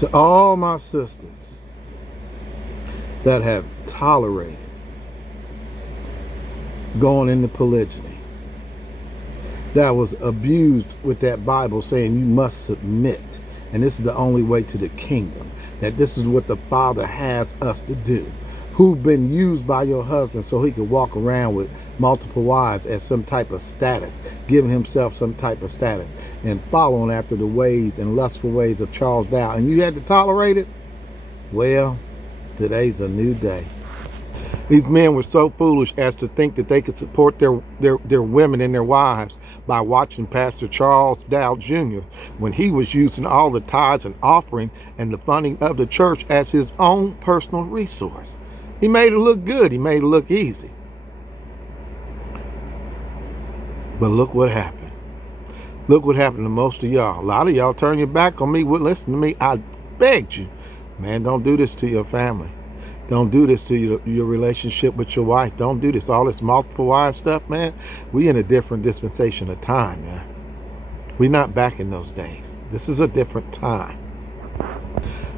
To all my sisters that have tolerated going into polygyny, that was abused with that Bible saying you must submit, and this is the only way to the kingdom, that this is what the Father has us to do, who've been used by your husband so he could walk around with multiple wives as some type of status, giving himself some type of status, and following after the ways and lustful ways of Charles Dow, and you had to tolerate it? Well, today's a new day. These men were so foolish as to think that they could support their women and their wives by watching Pastor Charles Dow Jr. when he was using all the tithes and offering and the funding of the church as his own personal resource. He made it look good. He made it look easy. But look what happened. Look what happened to most of y'all. A lot of y'all turn your back on me, wouldn't listen to me. I begged you. Man, don't do this to your family. Don't do this to your relationship with your wife. Don't do this. All this multiple wives stuff, man. We in a different dispensation of time, man. We not back in those days. This is a different time.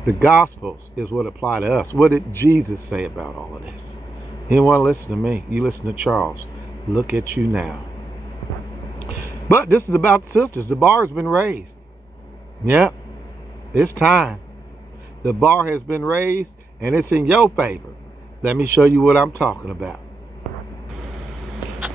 The Gospels is what apply to us. What did Jesus say about all of this? You didn't want to listen to me. You listen to Charles. Look at you now. But this is about sisters. The bar has been raised. Yep. It's time. The bar has been raised, and it's in your favor. Let me show you what I'm talking about.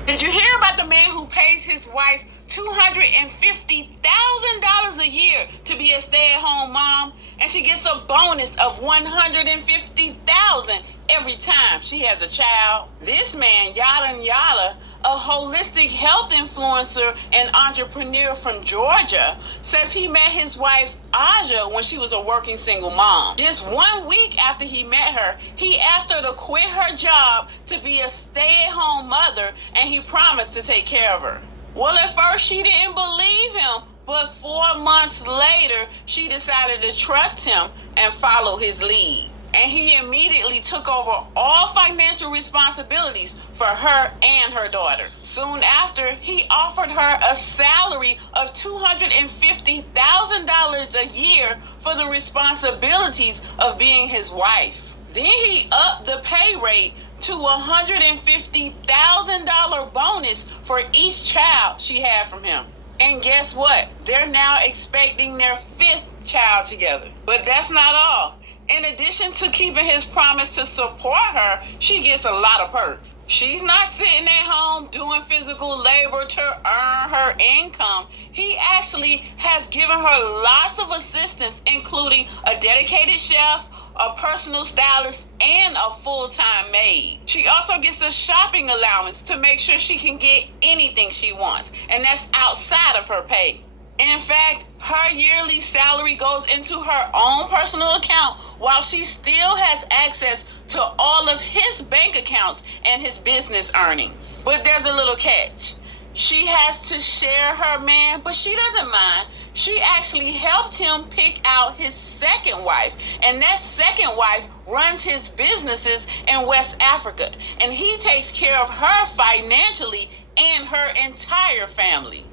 Did you hear about the man who pays his wife $250,000 a year to be a stay-at-home mom, and she gets a bonus of $150,000 every time she has a child? This man, Yada Yada, a holistic health influencer and entrepreneur from Georgia, says he met his wife Aja when she was a working single mom. Just 1 week after he met her, he asked her to quit her job to be a stay-at-home mother, and he promised to take care of her. Well, at first she didn't believe him, but 4 months later, she decided to trust him and follow his lead. And he immediately took over all financial responsibilities for her and her daughter. Soon after, he offered her a salary of $250,000 a year for the responsibilities of being his wife. Then he upped the pay rate to $150,000 bonus for each child she had from him. And guess what? They're now expecting their 5th child together. But that's not all. In addition to keeping his promise to support her, she gets a lot of perks. She's not sitting at home doing physical labor to earn her income. He actually has given her lots of assistance, including a dedicated chef, a personal stylist, and a full-time maid. She also gets a shopping allowance to make sure she can get anything she wants, and that's outside of her pay. In fact, her yearly salary goes into her own personal account while she still has access to all of his bank accounts and his business earnings. But there's a little catch. She has to share her man, but she doesn't mind. She actually helped him pick out his second wife, and that second wife runs his businesses in West Africa, and he takes care of her financially and her entire family.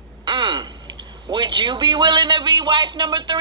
Would you be willing to be wife number 3?